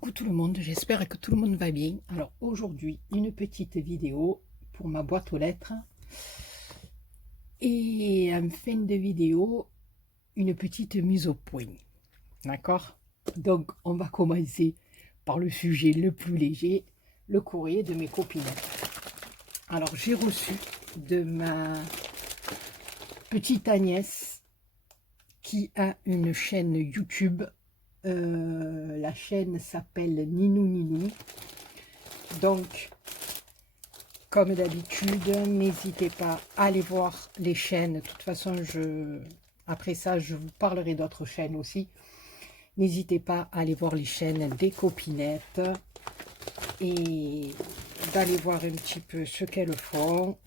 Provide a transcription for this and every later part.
Coucou tout le monde, j'espère que tout le monde va bien. Alors aujourd'hui, une petite vidéo pour ma boîte aux lettres. Et en fin de vidéo, une petite mise au point. D'accord? Donc on va commencer par le sujet le plus léger, le courrier de mes copinettes. Alors j'ai reçu de ma petite Agnès qui a une chaîne YouTube. La chaîne s'appelle Ninou Ninou. Donc, comme d'habitude, n'hésitez pas à aller voir les chaînes. De toute façon, après ça, je vous parlerai d'autres chaînes aussi. N'hésitez pas à aller voir les chaînes des copinettes et d'aller voir un petit peu ce qu'elles font.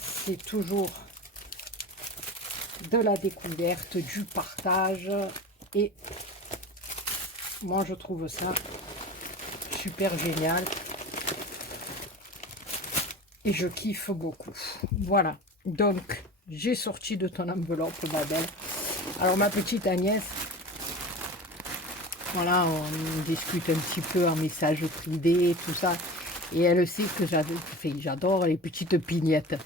C'est toujours de la découverte, du partage, et moi je trouve ça super génial et je kiffe beaucoup. Voilà, donc j'ai sorti de ton enveloppe, ma belle. Alors ma petite Agnès, voilà, on discute un petit peu en message privé, tout ça, et elle sait que j'adore les petites pignettes.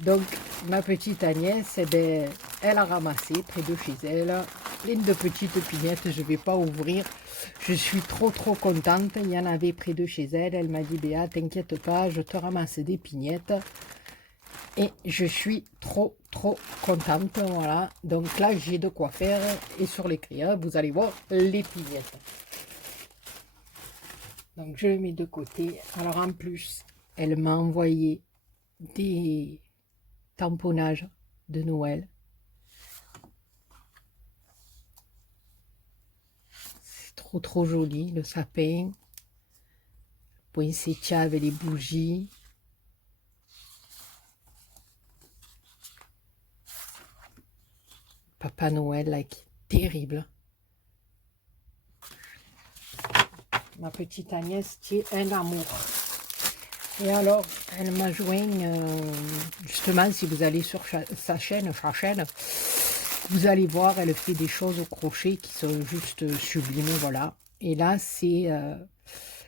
Donc, ma petite Agnès, eh ben, elle a ramassé près de chez elle plein de petites pignettes. Je ne vais pas ouvrir. Je suis trop contente. Il y en avait près de chez elle. Elle m'a dit, Béa, t'inquiète pas, je te ramasse des pignettes. Et je suis trop contente. Voilà. Donc là, j'ai de quoi faire. Et sur l'écrit, vous allez voir les pignettes. Donc, je le mets de côté. Alors, en plus, elle m'a envoyé des tamponnage de Noël. C'est trop joli, le sapin, poinsettia avec les bougies. Papa Noël là, qui est terrible. Ma petite Agnès qui est un amour. Et alors, elle m'a joint, justement, si vous allez sur sa chaîne, vous allez voir, elle fait des choses au crochet qui sont juste sublimes, voilà. Et là, c'est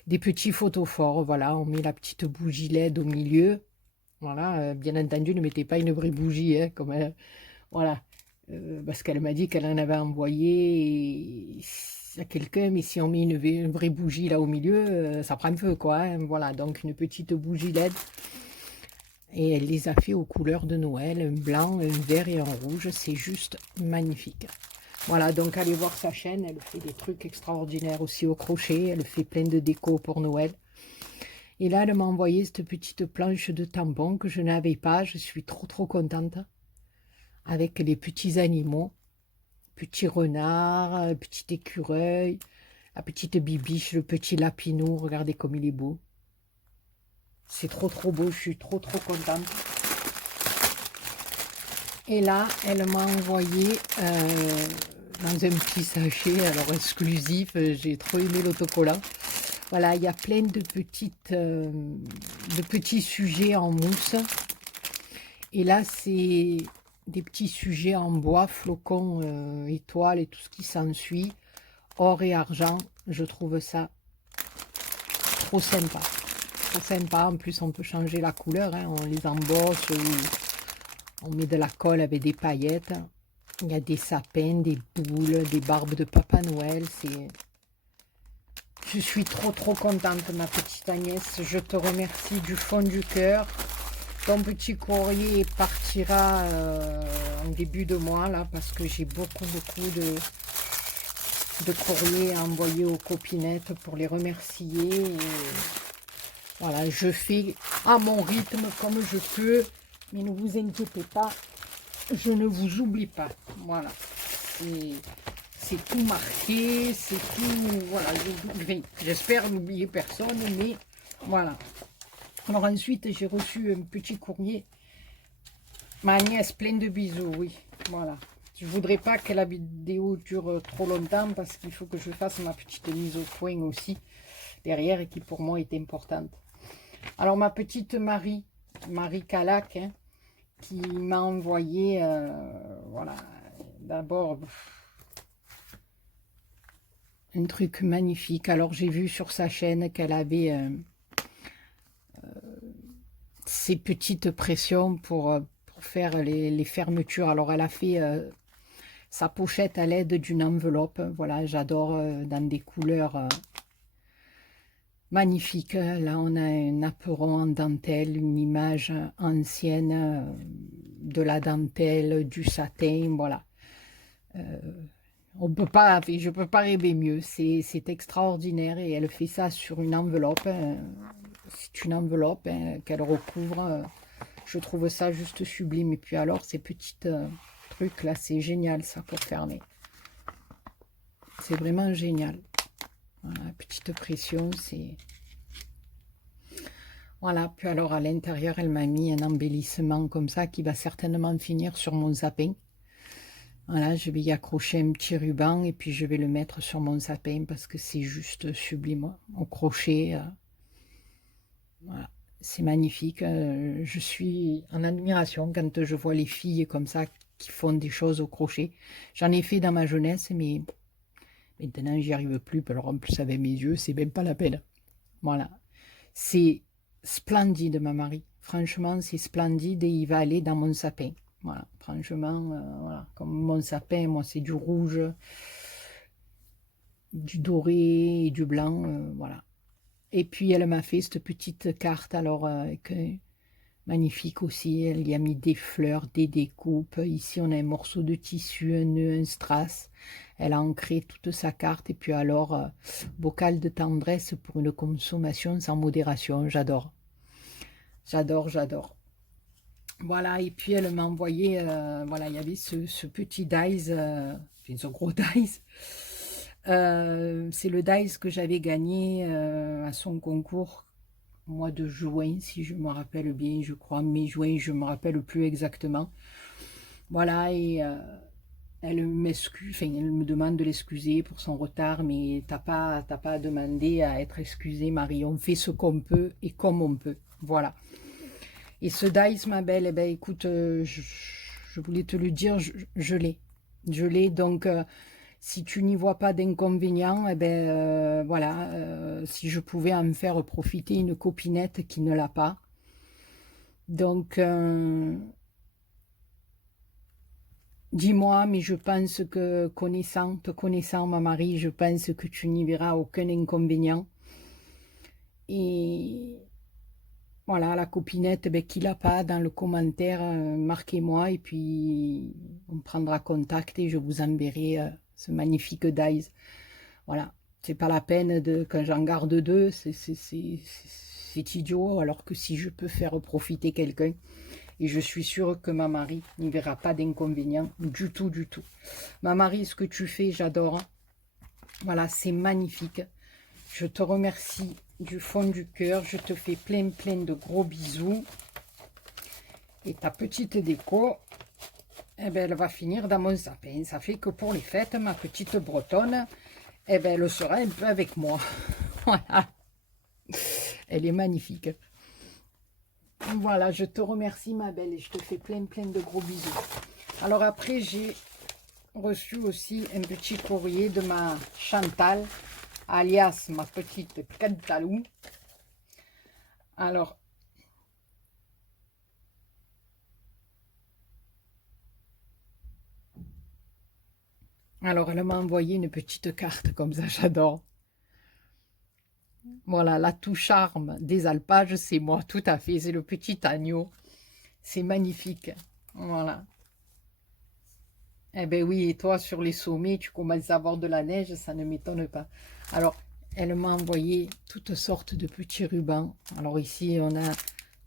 des petits photophores, voilà. On met la petite bougie LED au milieu. Voilà, bien entendu, ne mettez pas une vraie bougie, hein, comme elle, voilà. Parce qu'elle m'a dit qu'elle en avait envoyé à quelqu'un, mais si on met une vraie bougie là au milieu, ça prend feu, quoi. Hein, voilà, donc une petite bougie LED. Et elle les a fait aux couleurs de Noël, un blanc, un vert et un rouge. C'est juste magnifique. Voilà, donc allez voir sa chaîne. Elle fait des trucs extraordinaires aussi au crochet. Elle fait plein de déco pour Noël. Et là, elle m'a envoyé cette petite planche de tampons que je n'avais pas. Je suis trop contente. Avec les petits animaux. Petit renard, petit écureuil, la petite bibiche, le petit lapinou. Regardez comme il est beau. C'est trop beau. Je suis trop contente. Et là, elle m'a envoyé dans un petit sachet, alors exclusif, j'ai trop aimé l'autocollant. Voilà, il y a plein de petits sujets en mousse. Et là, c'est des petits sujets en bois, flocons, étoiles et tout ce qui s'ensuit. Or et argent, je trouve ça trop sympa. Trop sympa, en plus on peut changer la couleur, hein, on les embosse ou on met de la colle avec des paillettes. Il y a des sapins, des boules, des barbes de Papa Noël. Je suis trop contente, ma petite Agnès. Je te remercie du fond du cœur. Ton petit courrier partira en début de mois, là, parce que j'ai beaucoup de courriers à envoyer aux copinettes pour les remercier. Et voilà, je fais à mon rythme comme je peux, mais ne vous inquiétez pas, je ne vous oublie pas. Voilà, c'est tout marqué, c'est tout, voilà, j'espère n'oublier personne, mais voilà. Alors ensuite, j'ai reçu un petit courrier. Ma Agnès, plein de bisous, oui, voilà. Je voudrais pas que la vidéo dure trop longtemps parce qu'il faut que je fasse ma petite mise au point aussi derrière et qui pour moi est importante. Alors ma petite Marie Calac, hein, qui m'a envoyé, voilà, d'abord un truc magnifique. Alors, j'ai vu sur sa chaîne qu'elle avait ces petites pressions pour faire les fermetures. Alors, elle a fait sa pochette à l'aide d'une enveloppe. Voilà, j'adore dans des couleurs magnifiques. Là, on a un apron en dentelle, une image ancienne de la dentelle, du satin, voilà. On peut pas, je peux pas rêver mieux. C'est extraordinaire et elle fait ça sur une enveloppe. C'est une enveloppe qu'elle recouvre. Je trouve ça juste sublime. Et puis alors, ces petites trucs là, c'est génial ça pour fermer. C'est vraiment génial. Voilà, petite pression, c'est... Voilà, puis alors à l'intérieur, elle m'a mis un embellissement comme ça qui va certainement finir sur mon sapin. Voilà, je vais y accrocher un petit ruban et puis je vais le mettre sur mon sapin parce que c'est juste sublime. Au crochet, voilà, c'est magnifique. Je suis en admiration quand je vois les filles comme ça qui font des choses au crochet. J'en ai fait dans ma jeunesse, mais maintenant j'y arrive plus. Alors en plus avec mes yeux, c'est même pas la peine. Voilà, c'est splendide ma Marie. Franchement, c'est splendide et il va aller dans mon sapin. Voilà, franchement, voilà, comme mon sapin, moi c'est du rouge, du doré et du blanc, voilà. Et puis elle m'a fait cette petite carte, alors magnifique aussi, elle y a mis des fleurs, des découpes, ici on a un morceau de tissu, un nœud, un strass, elle a ancré toute sa carte, et puis alors, bocal de tendresse pour une consommation sans modération, j'adore, j'adore, j'adore. Voilà, et puis elle m'a envoyé, voilà, il y avait ce petit dice, ce gros dice. C'est le dice que j'avais gagné à son concours au mois de juin, si je me rappelle bien, je crois, mai-juin, je me rappelle plus exactement. Voilà, et elle m'excuse, enfin, elle me demande de l'excuser pour son retard, mais t'as pas à demander à être excusée, Marie. On fait ce qu'on peut et comme on peut. Voilà. Et ce dice, ma belle, eh ben, écoute, je voulais te le dire, je l'ai. Je l'ai, donc si tu n'y vois pas d'inconvénient, eh ben, voilà, si je pouvais en faire profiter une copinette qui ne l'a pas. Donc, dis-moi, mais je pense que te connaissant, ma Marie, je pense que tu n'y verras aucun inconvénient. Et... voilà, la copinette ben, qui l'a pas dans le commentaire, marquez-moi et puis on prendra contact et je vous enverrai ce magnifique dice. Voilà, c'est pas la peine de quand j'en garde deux, c'est idiot, alors que si je peux faire profiter quelqu'un, et je suis sûre que ma Marie n'y verra pas d'inconvénient du tout, du tout. Ma Marie, ce que tu fais, j'adore. Voilà, c'est magnifique. Je te remercie du fond du cœur. Je te fais plein de gros bisous. Et ta petite déco, eh ben, elle va finir dans mon sapin. Ça fait que pour les fêtes, ma petite bretonne, eh ben, elle sera un peu avec moi. Voilà. Elle est magnifique. Voilà, je te remercie, ma belle. Et je te fais plein de gros bisous. Alors après, j'ai reçu aussi un petit courrier de ma Chantal, alias ma petite Cantalou. Alors, elle m'a envoyé une petite carte comme ça, j'adore. Voilà, l'atout charme des alpages, c'est moi, tout à fait, c'est le petit agneau. C'est magnifique, voilà. Eh ben oui, et toi, sur les sommets, tu commences à avoir de la neige, ça ne m'étonne pas. Alors, elle m'a envoyé toutes sortes de petits rubans. Alors ici, on a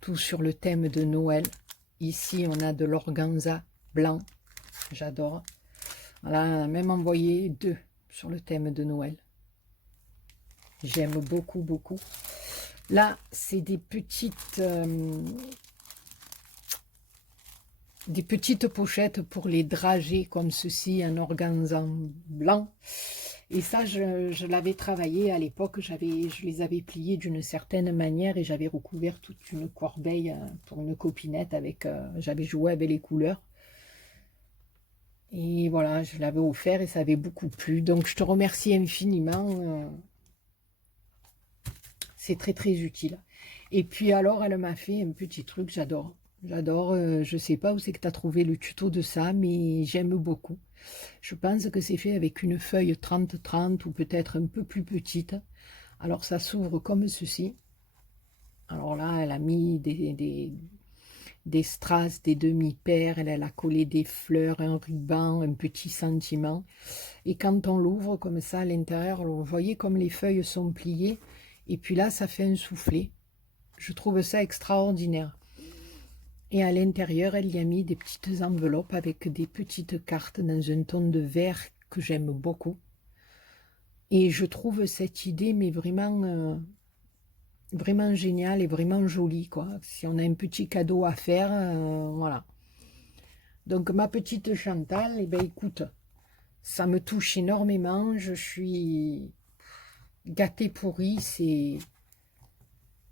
tout sur le thème de Noël. Ici, on a de l'organza blanc. J'adore. Voilà, elle a même envoyé deux sur le thème de Noël. J'aime beaucoup, beaucoup. Là, c'est des petites pochettes pour les dragées comme ceci, un organza blanc. Et ça, je l'avais travaillé à l'époque, je les avais pliés d'une certaine manière et j'avais recouvert toute une corbeille pour une copinette avec, j'avais joué avec les couleurs. Et voilà, je l'avais offert et ça avait beaucoup plu. Donc, je te remercie infiniment. C'est très, très utile. Et puis, alors, elle m'a fait un petit truc, j'adore. J'adore, je sais pas où c'est que tu as trouvé le tuto de ça, mais j'aime beaucoup. Je pense que c'est fait avec une feuille 30-30 ou peut-être un peu plus petite. Alors, ça s'ouvre comme ceci. Alors là, elle a mis des strass, des demi-paires, elle a collé des fleurs, un ruban, un petit sentiment. Et quand on l'ouvre comme ça à l'intérieur, vous voyez comme les feuilles sont pliées. Et puis là, ça fait un soufflet. Je trouve ça extraordinaire. Et à l'intérieur, elle y a mis des petites enveloppes avec des petites cartes dans un ton de vert que j'aime beaucoup. Et je trouve cette idée, mais vraiment géniale et vraiment jolie, quoi. Si on a un petit cadeau à faire, voilà. Donc, ma petite Chantal, eh ben, écoute, ça me touche énormément. Je suis gâtée pourrie,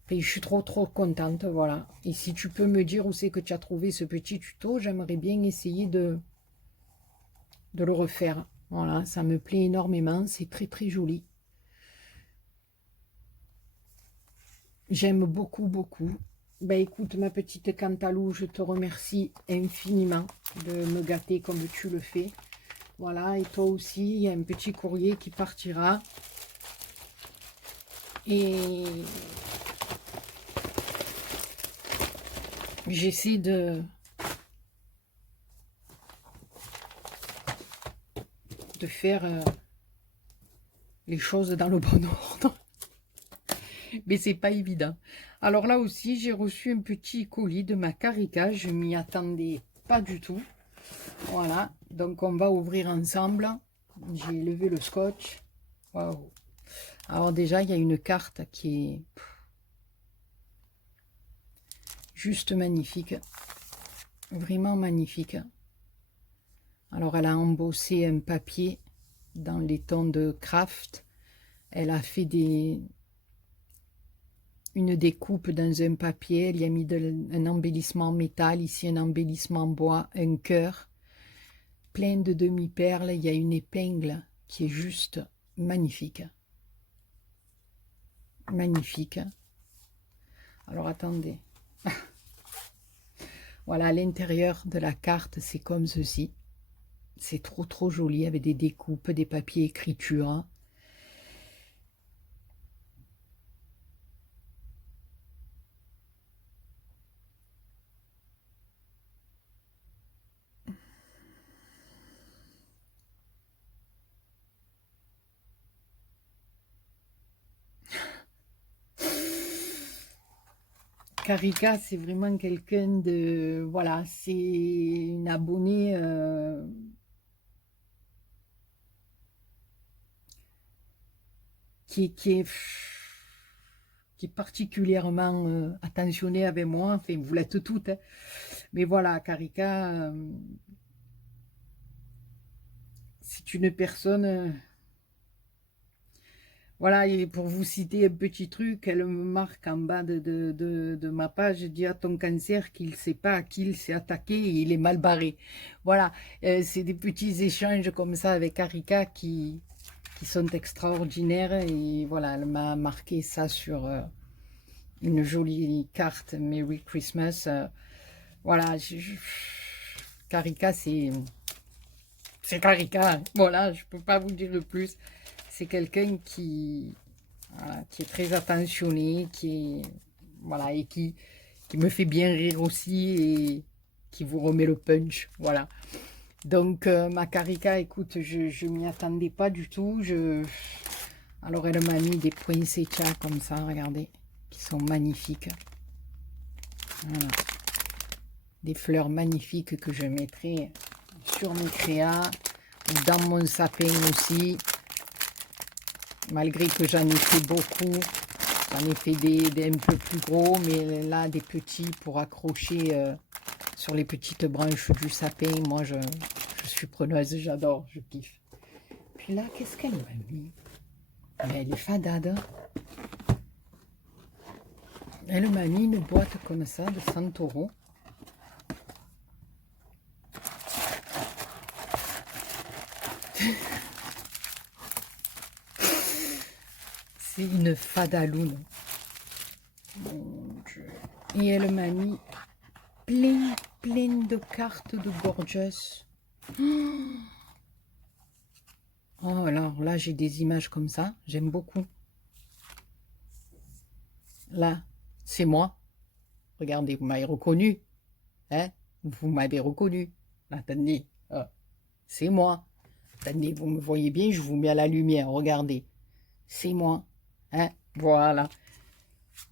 et je suis trop contente, voilà. Et si tu peux me dire où c'est que tu as trouvé ce petit tuto, j'aimerais bien essayer de le refaire. Voilà, ça me plaît énormément, c'est très très joli. J'aime beaucoup, beaucoup. Ben écoute, ma petite Cantalou, je te remercie infiniment de me gâter comme tu le fais. Voilà, et toi aussi, il y a un petit courrier qui partira. Et j'essaie de faire les choses dans le bon ordre. Mais c'est pas évident. Alors là aussi, j'ai reçu un petit colis de ma Carica. Je m'y attendais pas du tout. Voilà, donc on va ouvrir ensemble. J'ai levé le scotch. Waouh. Alors déjà, il y a une carte qui est juste magnifique. Vraiment magnifique. Alors, elle a embossé un papier dans les tons de craft. Elle a fait une découpe dans un papier. Elle y a mis un embellissement métal. Ici, un embellissement bois, un cœur. Plein de demi-perles. Il y a une épingle qui est juste magnifique. Magnifique. Alors, attendez. Voilà, à l'intérieur de la carte, c'est comme ceci. C'est trop joli avec des découpes, des papiers écriture. Carica, c'est vraiment quelqu'un de... Voilà, c'est une abonnée qui est particulièrement attentionnée avec moi. Enfin, vous l'êtes toutes. Hein. Mais voilà, Carica, c'est une personne... voilà, et pour vous citer un petit truc, elle me marque en bas de ma page, dit à ton cancer qu'il ne sait pas à qui il s'est attaqué et il est mal barré. Voilà, c'est des petits échanges comme ça avec Arika qui sont extraordinaires. Et voilà, elle m'a marqué ça sur une jolie carte Merry Christmas. Voilà, Karika, c'est Karika. Hein. Voilà, je peux pas vous dire de plus. C'est quelqu'un voilà, qui est très attentionné, voilà, et qui me fait bien rire aussi et qui vous remet le punch. Voilà. Donc, ma Karika, écoute, je m'y attendais pas du tout. Alors, elle m'a mis des poinsettias comme ça, regardez, qui sont magnifiques. Voilà. Des fleurs magnifiques que je mettrai sur mes créas, dans mon sapin aussi. Malgré que j'en ai fait beaucoup, j'en ai fait des un peu plus gros, mais là des petits pour accrocher sur les petites branches du sapin. Moi je suis preneuse, j'adore, je kiffe. Puis là, qu'est-ce qu'elle m'a mis? Mais elle est fadade. Elle m'a mis une boîte comme ça de Santoro. C'est une fadaloune. Mon Dieu. Et elle m'a mis plein de cartes de Gorgeous. Oh, alors là, j'ai des images comme ça. J'aime beaucoup. Là, c'est moi. Regardez, vous m'avez reconnu. Hein? Vous m'avez reconnu. Attendez. C'est moi. Attendez, vous me voyez bien, je vous mets à la lumière. Regardez. C'est moi. Hein? Voilà.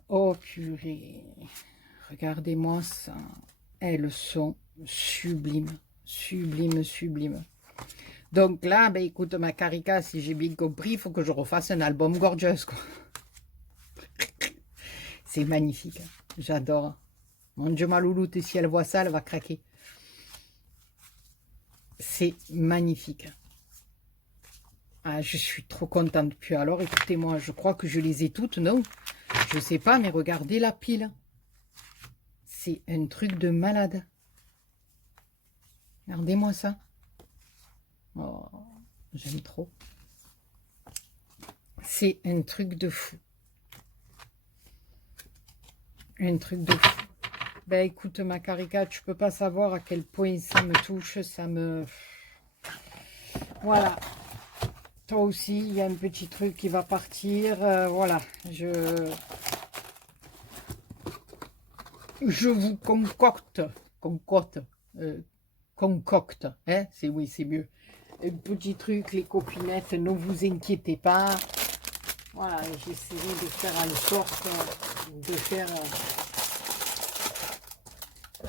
Oh, purée. Regardez-moi ça. Elles sont sublimes. Sublimes. Donc là, ben, écoute, ma carica, si j'ai bien compris, il faut que je refasse un album Gorgeous, quoi. C'est magnifique. J'adore. Mon Dieu, ma louloute, si elle voit ça, elle va craquer. C'est magnifique. Ah, je suis trop contente. Puis alors, écoutez-moi, je crois que je les ai toutes, non? Je sais pas, mais regardez la pile. C'est un truc de malade. Regardez-moi ça. Oh, j'aime trop. C'est un truc de fou. Un truc de fou. Ben écoute, ma carica, tu peux pas savoir à quel point ça me touche, ça me... Voilà. Toi aussi, il y a un petit truc qui va partir. Voilà, je vous concocte, hein, c'est oui, c'est mieux. Un petit truc, les copinettes, ne vous inquiétez pas. Voilà, j'essaierai de faire en sorte de faire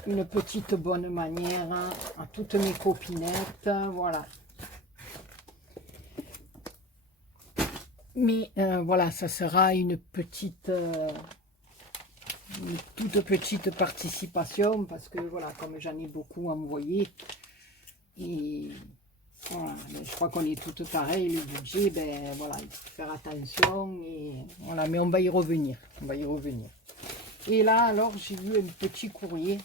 une petite bonne manière à toutes mes copinettes, voilà. Mais voilà, ça sera une petite, une toute petite participation parce que voilà, comme j'en ai beaucoup envoyé, et voilà, je crois qu'on est toutes pareilles, le budget, ben voilà, il faut faire attention et voilà, mais on va y revenir, Et là, alors, j'ai eu un petit courrier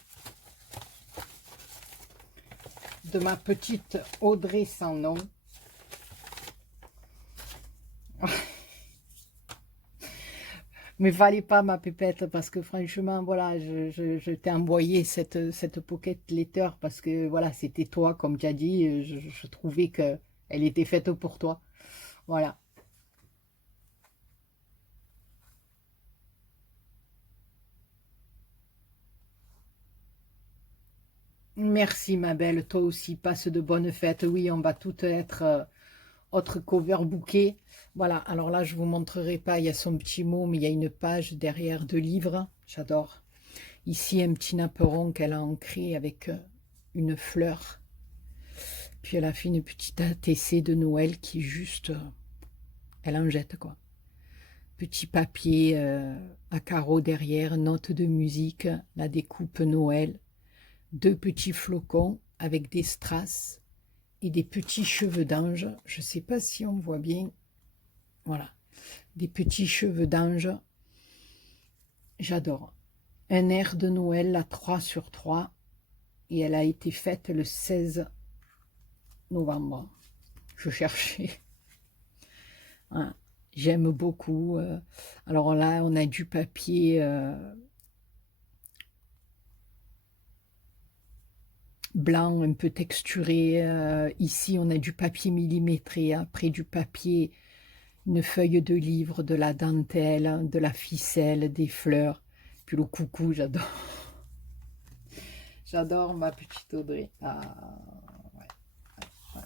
de ma petite Audrey sans nom. Mais fallait pas, ma pépette, parce que franchement, voilà, je t'ai envoyé cette pocket letter parce que voilà, c'était toi, comme tu as dit, je trouvais que elle était faite pour toi. Voilà. Merci, ma belle, toi aussi, passe de bonnes fêtes. Oui, on va toutes être autre cover bouquet. Voilà, alors là, je vous montrerai pas, il y a son petit mot, mais il y a une page derrière de livres. J'adore. Ici, un petit napperon qu'elle a ancré avec une fleur. Puis elle a fait une petite ATC de Noël qui est juste... elle en jette, quoi. Petit papier à carreaux derrière, notes de musique, la découpe Noël. 2 petits flocons avec des strass et des petits cheveux d'ange. Je ne sais pas si on voit bien. Voilà. Des petits cheveux d'ange. J'adore. Un air de Noël à 3/3. Et elle a été faite le 16 novembre. Je cherchais. Voilà. J'aime beaucoup. Alors là, on a du papier blanc, un peu texturé. Ici, on a du papier millimétré. Après, du papier, une feuille de livre, de la dentelle, de la ficelle, des fleurs. Puis le coucou, j'adore. J'adore ma petite Audrey. Ah, ouais, ouais.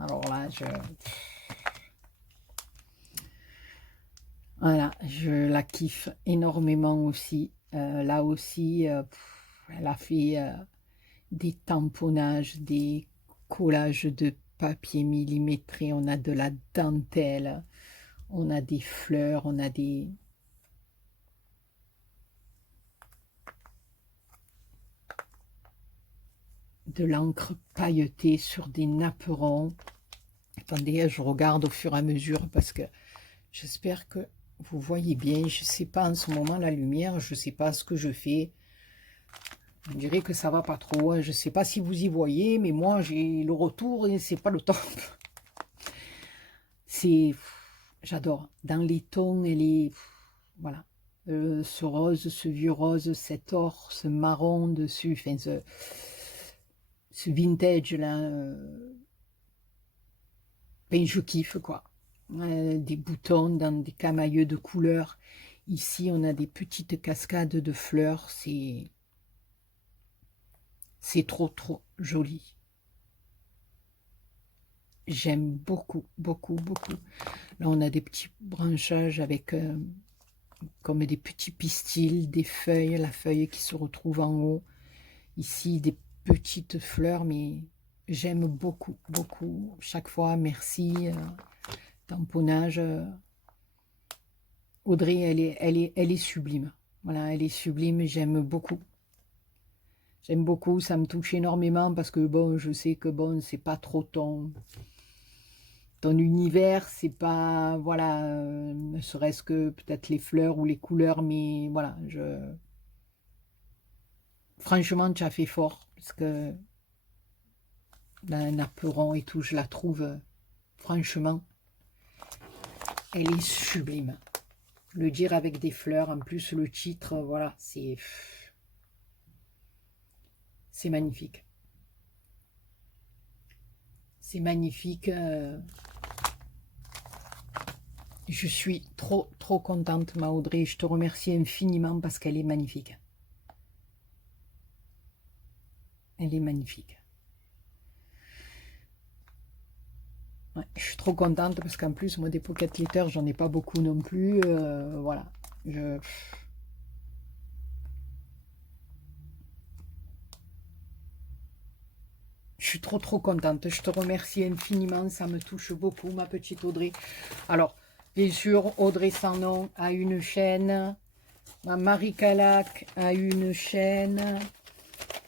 Alors là, voilà, je la kiffe énormément aussi. Là aussi, elle a fait des tamponnages, des collages de papier millimétré. On a de la dentelle, on a des fleurs, on a des... de l'encre pailletée sur des napperons. Attendez, je regarde au fur et à mesure parce que j'espère que vous voyez bien. Je ne sais pas en ce moment la lumière, je ne sais pas ce que je fais. On dirait que ça va pas trop, hein. Je sais pas si vous y voyez, mais moi j'ai le retour et c'est pas le top. C'est, j'adore. Dans les tons et les, voilà. Ce rose, ce vieux rose, cet or, ce marron dessus, enfin ce vintage là, ben, je kiffe quoi. Des boutons dans des camailleux de couleurs. Ici on a des petites cascades de fleurs, c'est trop joli. J'aime beaucoup, beaucoup, beaucoup. Là on a des petits branchages avec comme des petits pistils, des feuilles, la feuille qui se retrouve en haut. Ici, des petites fleurs, mais j'aime beaucoup, beaucoup. Chaque fois, merci. Tamponnage. Audrey, elle est sublime. Voilà, elle est sublime, j'aime beaucoup. J'aime beaucoup, ça me touche énormément parce que, bon, je sais que, bon, c'est pas trop ton univers, c'est pas, voilà, ne serait-ce que peut-être les fleurs ou les couleurs, mais voilà, franchement, tu as fait fort, parce que la Naperon et tout, je la trouve, franchement, elle est sublime. Le dire avec des fleurs, en plus le titre, voilà, c'est magnifique. C'est magnifique. Je suis trop contente, ma Audrey. Je te remercie infiniment parce qu'elle est magnifique. Elle est magnifique. Ouais, je suis trop contente parce qu'en plus, moi, des pocket letters, j'en ai pas beaucoup non plus. Voilà. Je suis trop contente. Je te remercie infiniment. Ça me touche beaucoup, ma petite Audrey. Alors, bien sûr, Audrey Sans Nom a une chaîne. Ma Marie Calac a une chaîne.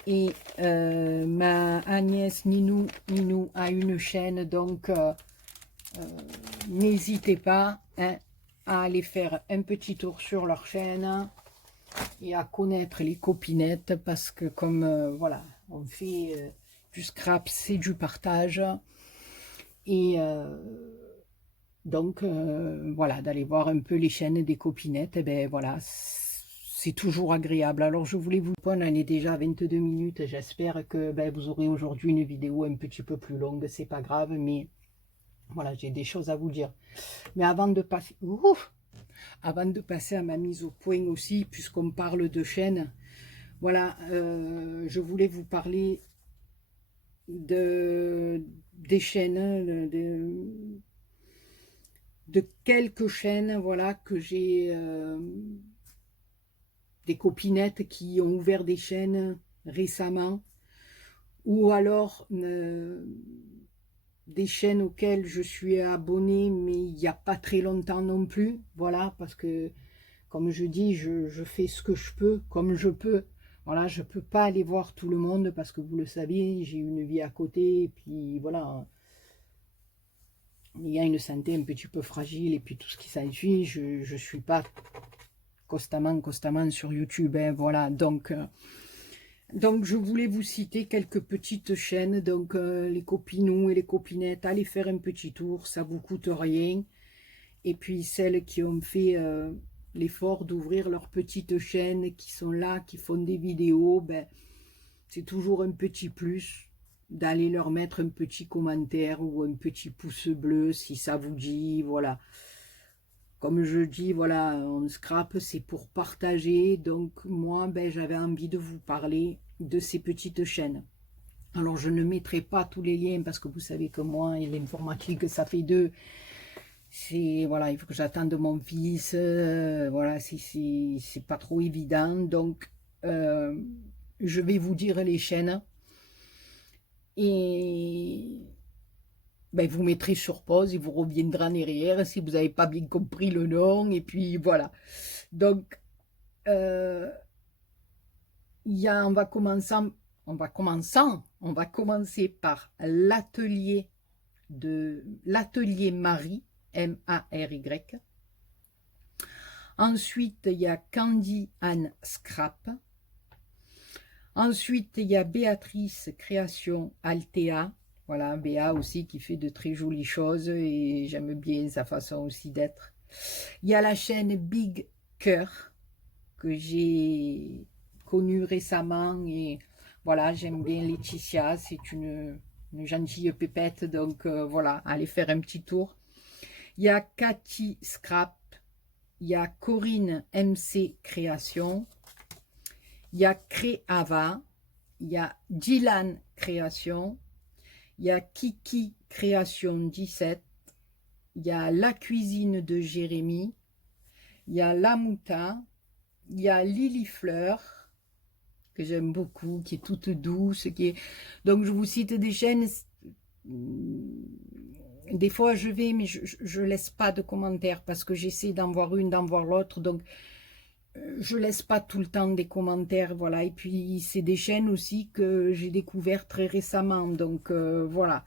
Et ma Agnès Ninou a une chaîne. Donc, n'hésitez pas hein, à aller faire un petit tour sur leur chaîne et à connaître les copinettes parce que comme voilà, on fait du scrap, c'est du partage et donc voilà, d'aller voir un peu les chaînes des copinettes, et ben voilà, c'est toujours agréable. Alors je voulais vous on en est déjà à 22 minutes, j'espère que ben, vous aurez aujourd'hui une vidéo un petit peu plus longue, c'est pas grave, mais voilà, j'ai des choses à vous dire. Mais avant de passer, avant de passer à ma mise au point aussi, puisqu'on parle de chaînes, voilà, je voulais vous parler des chaînes, de quelques chaînes, voilà, que j'ai des copinettes qui ont ouvert des chaînes récemment, ou alors des chaînes auxquelles je suis abonnée, mais il n'y a pas très longtemps non plus, voilà, parce que, comme je dis, je fais ce que je peux, comme je peux, voilà, je ne peux pas aller voir tout le monde, parce que vous le savez, j'ai une vie à côté, et puis voilà, il y a une santé un petit peu fragile, et puis tout ce qui s'ensuit, je ne suis pas constamment sur YouTube, hein, voilà, donc je voulais vous citer quelques petites chaînes, donc les copinous et les copinettes, allez faire un petit tour, ça vous coûte rien. Et puis celles qui ont fait l'effort d'ouvrir leur petite chaîne, qui sont là, qui font des vidéos, ben, c'est toujours un petit plus d'aller leur mettre un petit commentaire ou un petit pouce bleu si ça vous dit, voilà. Comme je dis, voilà, on scrape, c'est pour partager. Donc moi, ben, j'avais envie de vous parler de ces petites chaînes. Alors je ne mettrai pas tous les liens parce que vous savez que moi et l'informatique, ça fait deux. C'est voilà, il faut que j'attende mon fils. Voilà, c'est pas trop évident. Donc je vais vous dire les chaînes et ben, vous mettrez sur pause et vous reviendrez en arrière si vous n'avez pas bien compris le nom. Et puis voilà. Donc, on va commencer par l'atelier Marie, M-A-R-Y. Ensuite, il y a Candy Anne Scrap. Ensuite, il y a Béatrice Création Altea. Voilà, Béa aussi qui fait de très jolies choses et j'aime bien sa façon aussi d'être. Il y a la chaîne Big Cœur que j'ai connue récemment et voilà, j'aime bien Laetitia, c'est une gentille pépette, donc voilà, allez faire un petit tour. Il y a Cathy Scrap, il y a Corinne MC Création, il y a Créava, il y a Dylan Création, il y a Kiki Création 17, il y a La Cuisine de Jérémy, il y a La Mouta, il y a Lily Fleur, que j'aime beaucoup, qui est toute douce, qui est... Donc je vous cite des chaînes, des fois je vais, mais je laisse pas de commentaires, parce que j'essaie d'en voir une, d'en voir l'autre, donc je laisse pas tout le temps des commentaires, voilà, et puis c'est des chaînes aussi que j'ai découvert très récemment, donc voilà,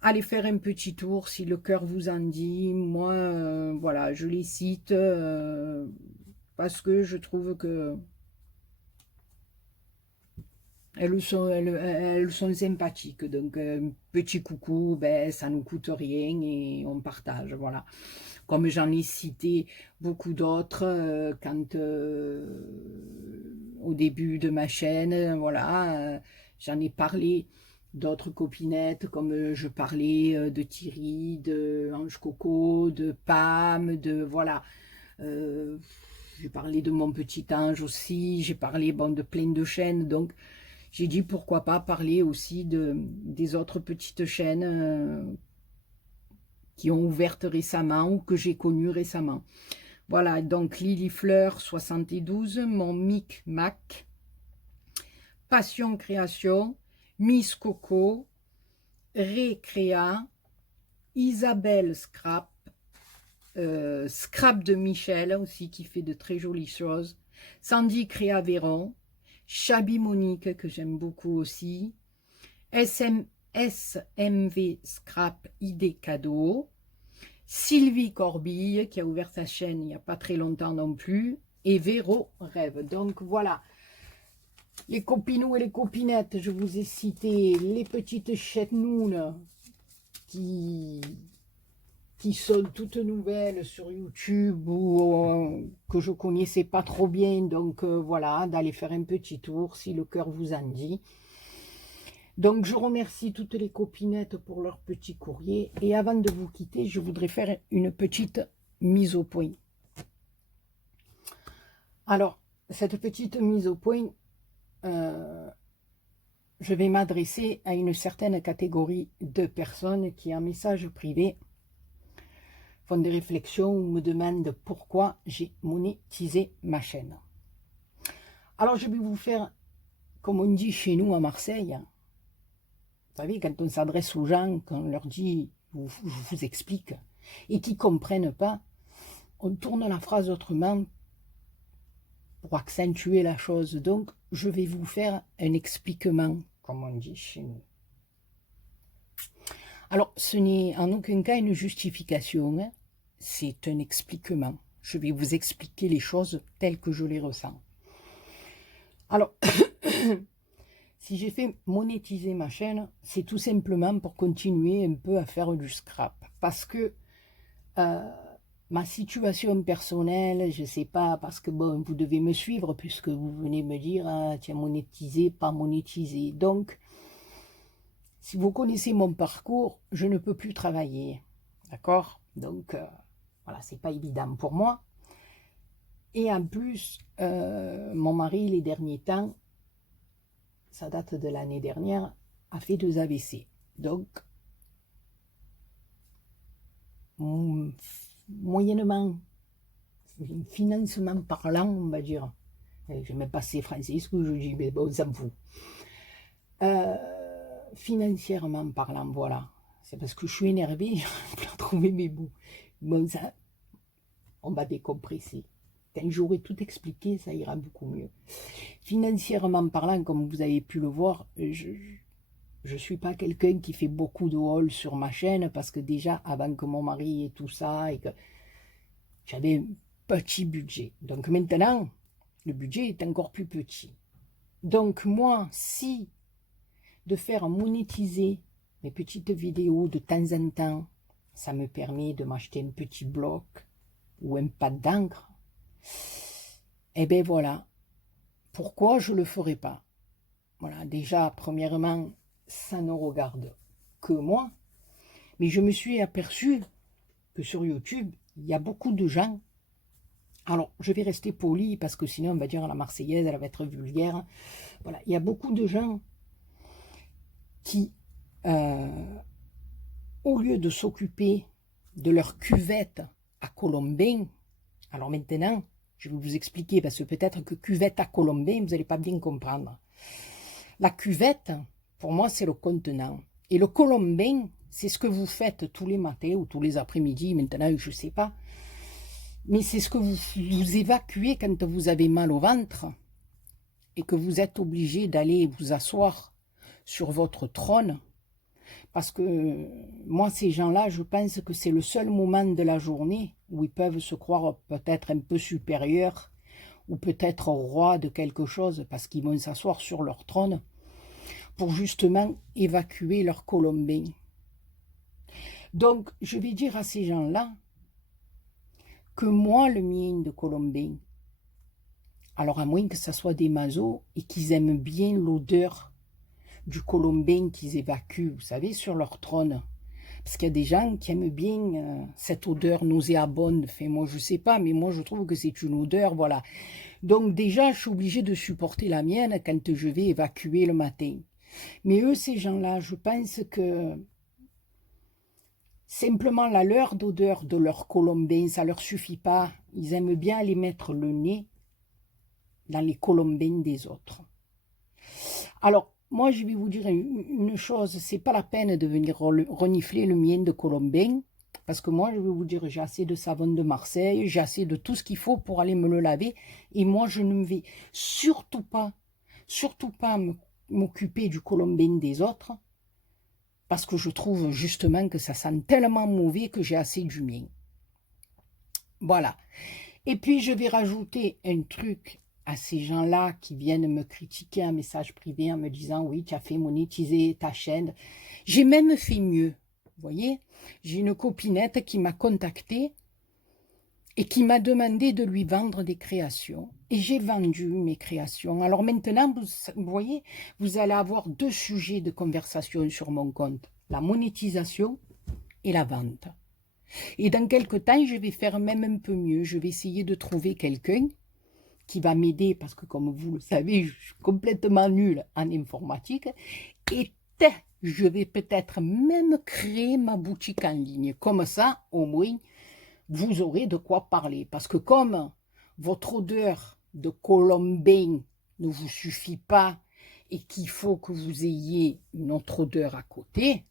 allez faire un petit tour si le cœur vous en dit. Moi, voilà, je les cite parce que je trouve que elles sont sympathiques, donc un petit coucou, ben, ça ne coûte rien et on partage, voilà. Comme j'en ai cité beaucoup d'autres au début de ma chaîne, voilà, j'en ai parlé d'autres copinettes, comme je parlais de Thierry, de Ange Coco, de Pam, de voilà. J'ai parlé de mon petit ange aussi, j'ai parlé bon, de plein de chaînes, donc j'ai dit pourquoi pas parler aussi des autres petites chaînes qui ont ouvert récemment ou que j'ai connues récemment. Voilà, donc Lily Fleur 72, mon Mic Mac, Passion Création, Miss Coco, Récréa, Isabelle Scrap, Scrap de Michel aussi qui fait de très jolies choses, Sandy Créavéron, Chabi Monique que j'aime beaucoup aussi, SMV Scrap Idée Cadeau, Sylvie Corbille qui a ouvert sa chaîne il n'y a pas très longtemps non plus, et Véro Rêve. Donc voilà, les copinous et les copinettes, je vous ai cité les petites chaînounes qui sont toutes nouvelles sur YouTube ou que je connaissais pas trop bien, donc voilà, d'aller faire un petit tour si le cœur vous en dit. Donc je remercie toutes les copinettes pour leur petit courrier et avant de vous quitter, je voudrais faire une petite mise au point. Alors, cette petite mise au point, je vais m'adresser à une certaine catégorie de personnes qui en message privé font des réflexions ou me demandent pourquoi j'ai monétisé ma chaîne. Alors je vais vous faire, comme on dit chez nous à Marseille, vous savez, quand on s'adresse aux gens, quand on leur dit, je vous explique, et qu'ils ne comprennent pas, on tourne la phrase autrement pour accentuer la chose. Donc, je vais vous faire un expliquement, comme on dit chez nous. Alors, ce n'est en aucun cas une justification, hein, c'est un expliquement. Je vais vous expliquer les choses telles que je les ressens. Alors, si j'ai fait monétiser ma chaîne, c'est tout simplement pour continuer un peu à faire du scrap. Parce que ma situation personnelle, je ne sais pas, parce que bon, vous devez me suivre puisque vous venez me dire, ah, tiens, monétisé, pas monétisé. Donc, si vous connaissez mon parcours, je ne peux plus travailler. D'accord? Donc, voilà, c'est pas évident pour moi. Et en plus, mon mari, les derniers temps, ça date de l'année dernière, a fait 2 AVC. Donc, moyennement, financement parlant, on va dire, je vais même passer français, ce que je dis, mais bon, on s'en fout. Financièrement parlant, voilà. C'est parce que je suis énervée, je peux trouver mes mots. Bon, ça, on va décompresser. Quand j'aurai tout expliqué, ça ira beaucoup mieux. Financièrement parlant, comme vous avez pu le voir, je ne suis pas quelqu'un qui fait beaucoup de hauls sur ma chaîne, parce que déjà, avant que mon mari ait tout ça, et que j'avais un petit budget. Donc maintenant, le budget est encore plus petit. Donc moi, si de faire monétiser mes petites vidéos de temps en temps, ça me permet de m'acheter un petit bloc ou un pad d'encre, eh bien voilà, pourquoi je ne le ferai pas? Voilà, déjà, premièrement, ça ne regarde que moi, mais je me suis aperçu que sur YouTube, il y a beaucoup de gens. Alors, je vais rester poli parce que sinon, on va dire la Marseillaise, elle va être vulgaire. Voilà, il y a beaucoup de gens qui, au lieu de s'occuper de leur cuvette à colombin, alors maintenant, je vais vous expliquer, parce que peut-être que cuvette à colombin, vous n'allez pas bien comprendre. La cuvette, pour moi, c'est le contenant. Et le colombin, c'est ce que vous faites tous les matins ou tous les après-midi, maintenant, je ne sais pas. Mais c'est ce que vous évacuez quand vous avez mal au ventre et que vous êtes obligé d'aller vous asseoir sur votre trône. Parce que moi, ces gens-là, je pense que c'est le seul moment de la journée où ils peuvent se croire peut-être un peu supérieurs ou peut-être roi de quelque chose parce qu'ils vont s'asseoir sur leur trône pour justement évacuer leur colombin. Donc, je vais dire à ces gens-là que moi, le mien de colombin, alors à moins que ce soit des mazos et qu'ils aiment bien l'odeur du colombin qu'ils évacuent, vous savez, sur leur trône. Parce qu'il y a des gens qui aiment bien cette odeur nauséabonde. Enfin, moi, je ne sais pas, mais moi, je trouve que c'est une odeur, voilà. Donc déjà, je suis obligée de supporter la mienne quand je vais évacuer le matin. Mais eux, ces gens-là, je pense que simplement la leur d'odeur de leur colombin, ça ne leur suffit pas. Ils aiment bien aller mettre le nez dans les colombins des autres. Alors, moi, je vais vous dire une chose, c'est pas la peine de venir renifler le mien de colombin, parce que moi, je vais vous dire, j'ai assez de savon de Marseille, j'ai assez de tout ce qu'il faut pour aller me le laver, et moi, je ne vais surtout pas m'occuper du colombin des autres, parce que je trouve justement que ça sent tellement mauvais que j'ai assez du mien. Voilà. Et puis, je vais rajouter un truc à ces gens-là qui viennent me critiquer un message privé en me disant « Oui, tu as fait monétiser ta chaîne. » J'ai même fait mieux, vous voyez. J'ai une copinette qui m'a contactée et qui m'a demandé de lui vendre des créations. Et j'ai vendu mes créations. Alors maintenant, vous voyez, vous allez avoir deux sujets de conversation sur mon compte. La monétisation et la vente. Et dans quelques temps, je vais faire même un peu mieux. Je vais essayer de trouver quelqu'un qui va m'aider, parce que comme vous le savez, je suis complètement nulle en informatique. Et je vais peut-être même créer ma boutique en ligne. Comme ça, au moins, vous aurez de quoi parler. Parce que comme votre odeur de colombin ne vous suffit pas et qu'il faut que vous ayez une autre odeur à côté,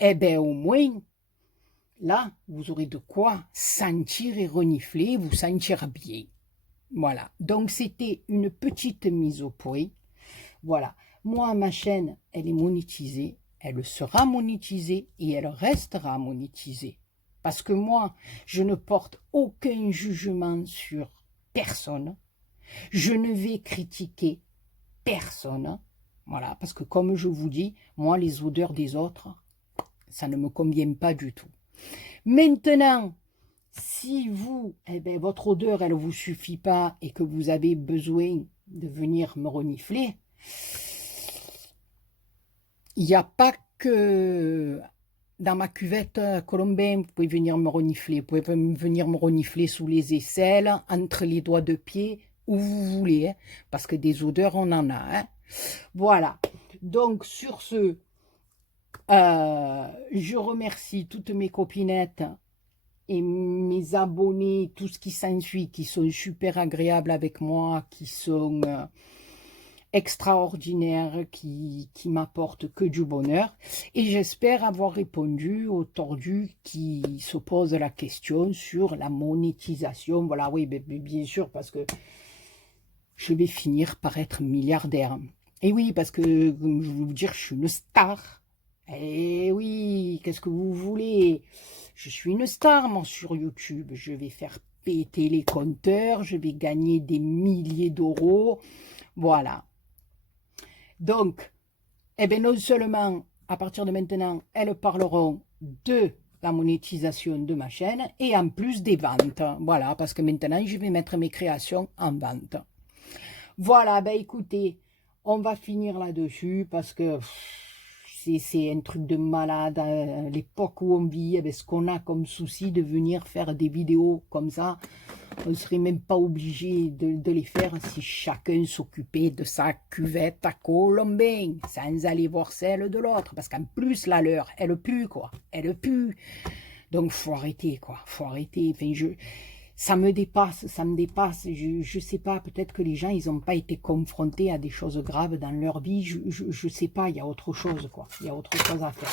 eh bien au moins, là, vous aurez de quoi sentir et renifler, vous sentir bien. Voilà, donc c'était une petite mise au point. Voilà, moi, ma chaîne, elle est monétisée, elle sera monétisée et elle restera monétisée. Parce que moi, je ne porte aucun jugement sur personne. Je ne vais critiquer personne. Voilà, parce que comme je vous dis, moi, les odeurs des autres, ça ne me convient pas du tout. Maintenant, si vous, eh bien, votre odeur, elle ne vous suffit pas et que vous avez besoin de venir me renifler, il n'y a pas que dans ma cuvette colombin, vous pouvez venir me renifler. Vous pouvez venir me renifler sous les aisselles, entre les doigts de pied, où vous voulez, hein, parce que des odeurs, on en a. Hein. Voilà. Donc, sur ce, je remercie toutes mes copinettes et mes abonnés, tout ce qui s'ensuit, qui sont super agréables avec moi, qui sont extraordinaires, qui m'apportent que du bonheur. Et j'espère avoir répondu aux tordus qui se posent la question sur la monétisation. Voilà, oui, bien sûr, parce que je vais finir par être milliardaire. Et oui, parce que, comme je vais vous dire, je suis une star. Eh oui, qu'est-ce que vous voulez? Je suis une star, moi, sur YouTube. Je vais faire péter les compteurs, je vais gagner des milliers d'euros. Voilà. Donc, eh bien, non seulement, à partir de maintenant, elles parleront de la monétisation de ma chaîne et en plus des ventes. Voilà, parce que maintenant, je vais mettre mes créations en vente. Voilà, ben écoutez, on va finir là-dessus parce que c'est un truc de malade. À l'époque où on vit, avec ce qu'on a comme souci de venir faire des vidéos comme ça, on ne serait même pas obligé de les faire si chacun s'occupait de sa cuvette à colombin, sans aller voir celle de l'autre. Parce qu'en plus, la leur, elle pue, quoi. Elle pue. Donc, faut arrêter, quoi. Faut arrêter. Enfin, ça me dépasse, ça me dépasse. Je sais pas, peut-être que les gens, ils n'ont pas été confrontés à des choses graves dans leur vie. Je sais pas, il y a autre chose, quoi. Il y a autre chose à faire.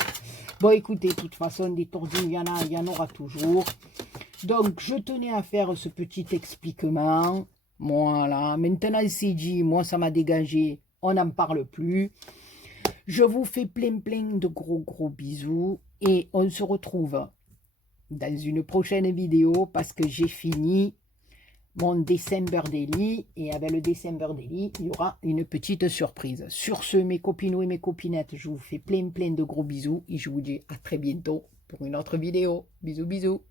Bon, écoutez, de toute façon, des tourdines, il y en aura toujours. Donc, je tenais à faire ce petit expliquement. Voilà, maintenant c'est dit, moi ça m'a dégagé, on n'en parle plus. Je vous fais plein de gros bisous et on se retrouve dans une prochaine vidéo parce que j'ai fini mon December Daily et avec le December Daily, il y aura une petite surprise. Sur ce, mes copinots et mes copinettes, je vous fais plein de gros bisous et je vous dis à très bientôt pour une autre vidéo. Bisous.